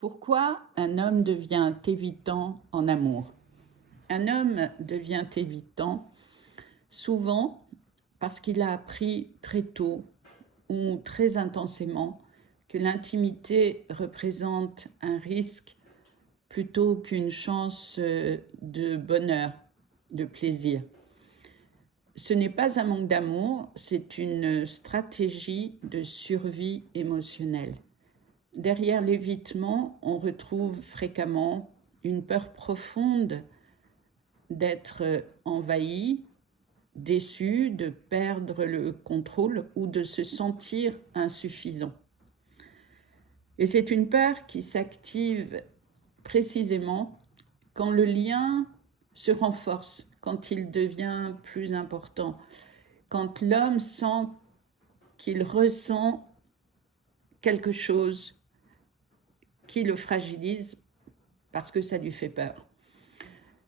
Pourquoi un homme devient évitant en amour? Un homme devient évitant souvent parce qu'il a appris très tôt ou très intensément que l'intimité représente un risque plutôt qu'une chance de bonheur, de plaisir. Ce n'est pas un manque d'amour, c'est une stratégie de survie émotionnelle. Derrière l'évitement, on retrouve fréquemment une peur profonde d'être envahi, déçu, de perdre le contrôle ou de se sentir insuffisant. Et c'est une peur qui s'active précisément quand le lien se renforce, quand il devient plus important, quand l'homme sent qu'il ressent quelque chose qui le fragilise parce que ça lui fait peur.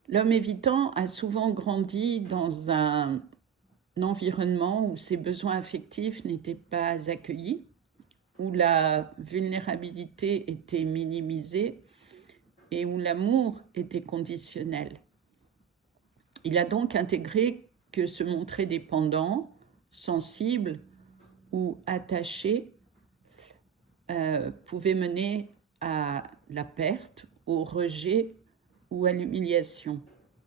L'homme évitant a souvent grandi dans un environnement où ses besoins affectifs n'étaient pas accueillis, où la vulnérabilité était minimisée et où l'amour était conditionnel. Il a donc intégré que se montrer dépendant, sensible ou attaché pouvait mener à la perte, au rejet ou à l'humiliation,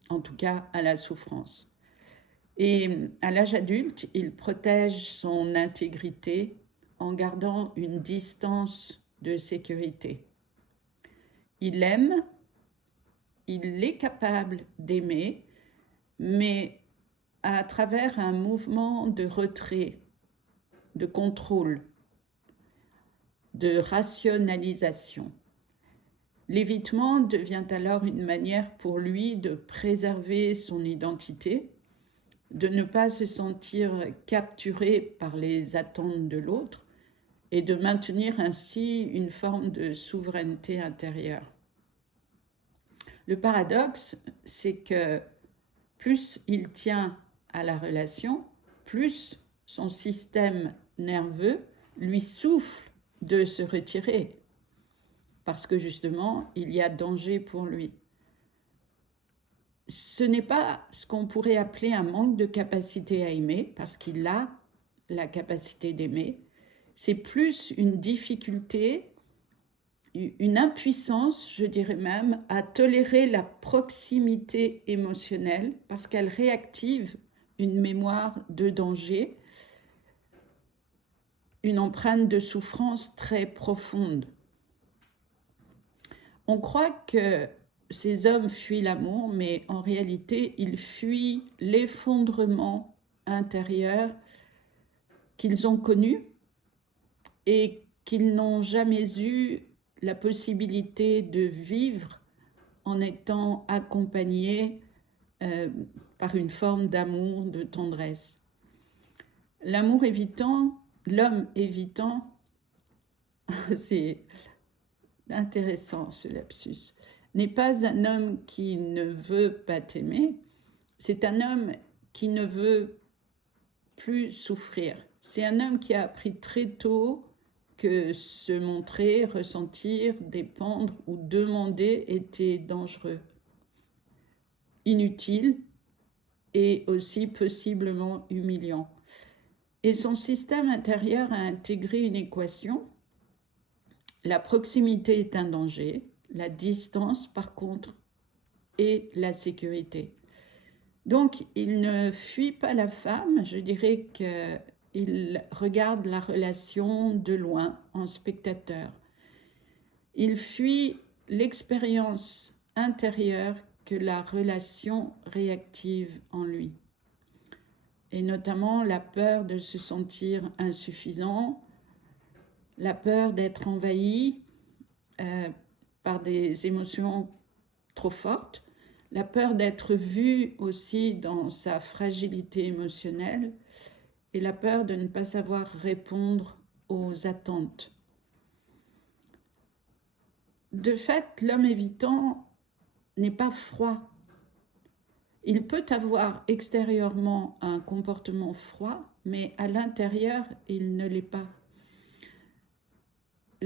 en tout cas à la souffrance. Et à l'âge adulte, il protège son intégrité en gardant une distance de sécurité. Il aime, il est capable d'aimer, mais à travers un mouvement de retrait, de contrôle, de rationalisation. L'évitement devient alors une manière pour lui de préserver son identité, de ne pas se sentir capturé par les attentes de l'autre et de maintenir ainsi une forme de souveraineté intérieure. Le paradoxe, c'est que plus il tient à la relation, plus son système nerveux lui souffle de se retirer, parce que justement, il y a danger pour lui. Ce n'est pas ce qu'on pourrait appeler un manque de capacité à aimer, parce qu'il a la capacité d'aimer. C'est plus une difficulté, une impuissance, je dirais même, à tolérer la proximité émotionnelle, parce qu'elle réactive une mémoire de danger, une empreinte de souffrance très profonde. On croit que ces hommes fuient l'amour, mais en réalité, ils fuient l'effondrement intérieur qu'ils ont connu et qu'ils n'ont jamais eu la possibilité de vivre en étant accompagnés par une forme d'amour, de tendresse. L'amour évitant, l'homme évitant, c'est intéressant ce lapsus, n'est pas un homme qui ne veut pas t'aimer, c'est un homme qui ne veut plus souffrir. C'est un homme qui a appris très tôt que se montrer, ressentir, dépendre ou demander était dangereux, inutile et aussi possiblement humiliant. Et son système intérieur a intégré une équation. La proximité est un danger, la distance, par contre, est la sécurité. Donc, il ne fuit pas la femme, je dirais qu'il regarde la relation de loin, en spectateur. Il fuit l'expérience intérieure que la relation réactive en lui. Et notamment la peur de se sentir insuffisant, la peur d'être envahi par des émotions trop fortes, la peur d'être vu aussi dans sa fragilité émotionnelle et la peur de ne pas savoir répondre aux attentes. De fait, l'homme évitant n'est pas froid. Il peut avoir extérieurement un comportement froid, mais à l'intérieur, il ne l'est pas.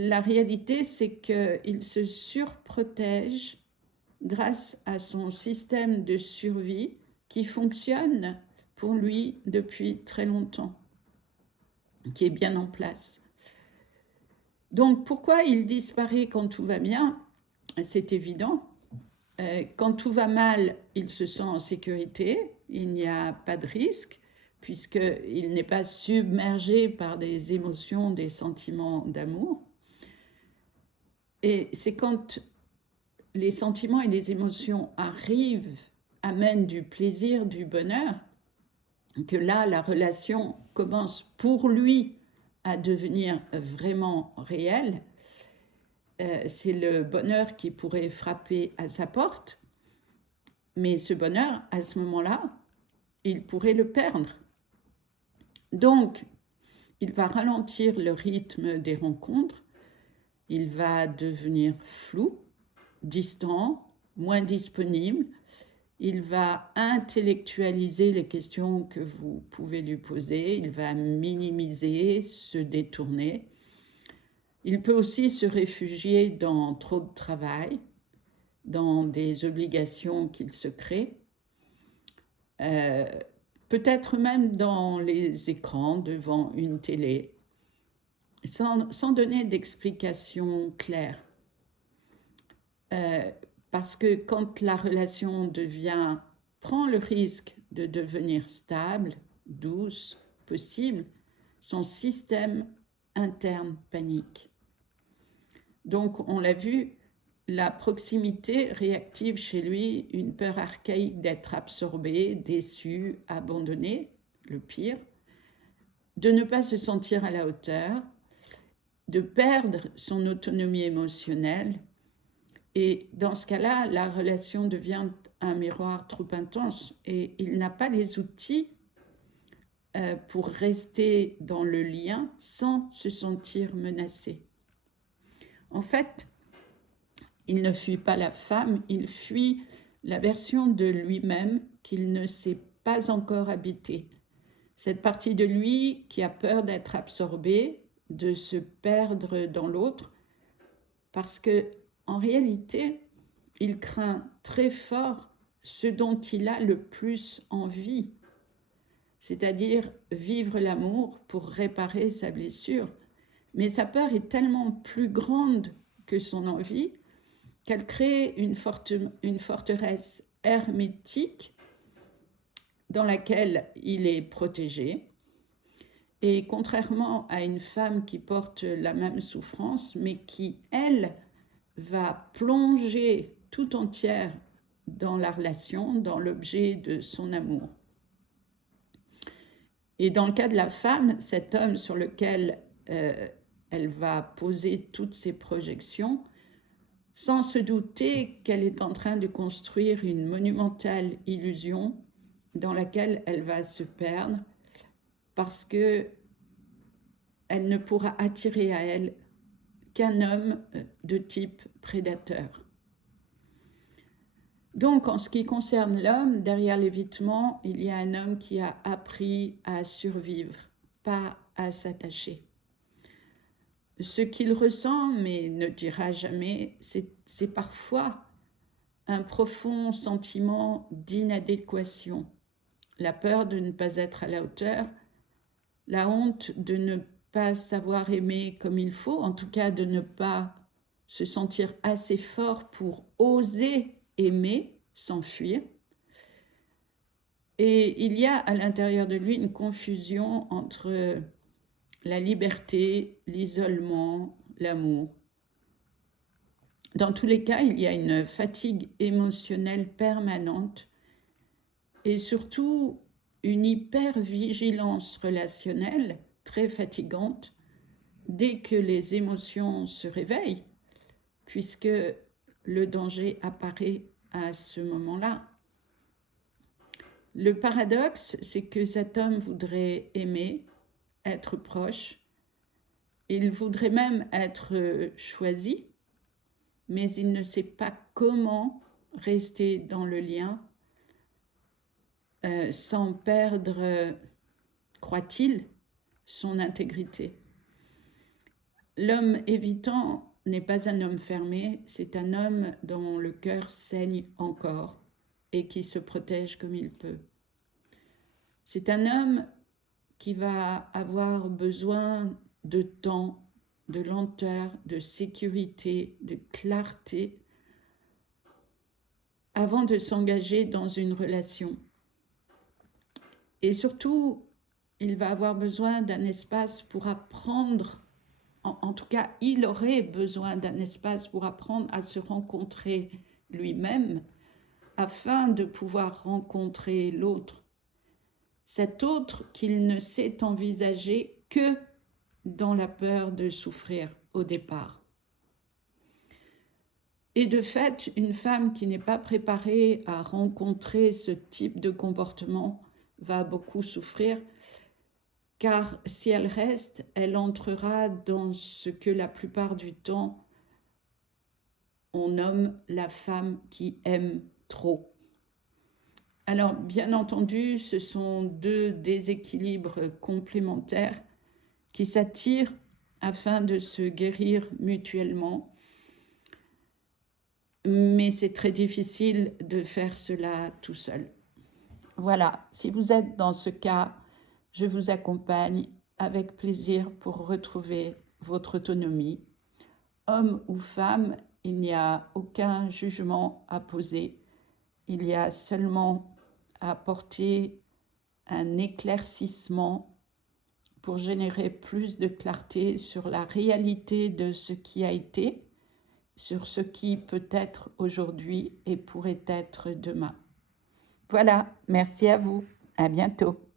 la réalité, c'est qu'il se surprotège grâce à son système de survie qui fonctionne pour lui depuis très longtemps, qui est bien en place. Donc pourquoi il disparaît quand tout va bien? C'est évident. Quand tout va mal, il se sent en sécurité, il n'y a pas de risque, puisqu'il n'est pas submergé par des émotions, des sentiments d'amour. Et c'est quand les sentiments et les émotions arrivent, amènent du plaisir, du bonheur, que là, la relation commence pour lui à devenir vraiment réelle. C'est le bonheur qui pourrait frapper à sa porte, mais ce bonheur, à ce moment-là, il pourrait le perdre. Donc, il va ralentir le rythme des rencontres, il va devenir flou, distant, moins disponible, il va intellectualiser les questions que vous pouvez lui poser, il va minimiser, se détourner. Il peut aussi se réfugier dans trop de travail, dans des obligations qu'il se crée, peut-être même dans les écrans devant une télé, sans donner d'explication claire. Parce que quand la relation prend le risque de devenir stable, douce, possible, son système interne panique. Donc, on l'a vu, la proximité réactive chez lui une peur archaïque d'être absorbé, déçu, abandonné, le pire, de ne pas se sentir à la hauteur, de perdre son autonomie émotionnelle. Et dans ce cas-là, la relation devient un miroir trop intense et il n'a pas les outils pour rester dans le lien sans se sentir menacé. En fait, il ne fuit pas la femme, il fuit la version de lui-même qu'il ne sait pas encore habiter. Cette partie de lui qui a peur d'être absorbée, de se perdre dans l'autre, parce que en réalité, il craint très fort ce dont il a le plus envie, c'est-à-dire vivre l'amour pour réparer sa blessure. Mais sa peur est tellement plus grande que son envie qu'elle crée une forteresse hermétique dans laquelle il est protégé. Et contrairement à une femme qui porte la même souffrance, mais qui, elle, va plonger tout entière dans la relation, dans l'objet de son amour. Et dans le cas de la femme, cet homme sur lequel elle va poser toutes ses projections, sans se douter qu'elle est en train de construire une monumentale illusion dans laquelle elle va se perdre parce que elle ne pourra attirer à elle qu'un homme de type prédateur. Donc, en ce qui concerne l'homme, derrière l'évitement, il y a un homme qui a appris à survivre, pas à s'attacher. Ce qu'il ressent, mais ne dira jamais, c'est parfois un profond sentiment d'inadéquation, la peur de ne pas être à la hauteur, la honte de ne pas savoir aimer comme il faut, en tout cas de ne pas se sentir assez fort pour oser aimer, s'enfuir. Et il y a à l'intérieur de lui une confusion entre la liberté, l'isolement, l'amour. Dans tous les cas, il y a une fatigue émotionnelle permanente et surtout une hypervigilance relationnelle très fatigante dès que les émotions se réveillent, puisque le danger apparaît à ce moment-là. Le paradoxe, c'est que cet homme voudrait aimer, être proche, il voudrait même être choisi, mais il ne sait pas comment rester dans le lien sans perdre, croit-il, son intégrité. L'homme évitant n'est pas un homme fermé, c'est un homme dont le cœur saigne encore et qui se protège comme il peut. C'est un homme qui va avoir besoin de temps, de lenteur, de sécurité, de clarté avant de s'engager dans une relation. Et surtout, il va avoir besoin d'un espace pour apprendre, en tout cas, il aurait besoin d'un espace pour apprendre à se rencontrer lui-même afin de pouvoir rencontrer l'autre. Cet autre qu'il ne sait envisager que dans la peur de souffrir au départ. Et de fait, une femme qui n'est pas préparée à rencontrer ce type de comportement va beaucoup souffrir, car si elle reste, elle entrera dans ce que la plupart du temps on nomme la femme qui aime trop. Alors, bien entendu, ce sont deux déséquilibres complémentaires qui s'attirent afin de se guérir mutuellement. Mais c'est très difficile de faire cela tout seul. Voilà, si vous êtes dans ce cas, je vous accompagne avec plaisir pour retrouver votre autonomie. Homme ou femme, il n'y a aucun jugement à poser. Il y a seulement à apporter un éclaircissement pour générer plus de clarté sur la réalité de ce qui a été, sur ce qui peut être aujourd'hui et pourrait être demain. Voilà, merci à vous. À bientôt.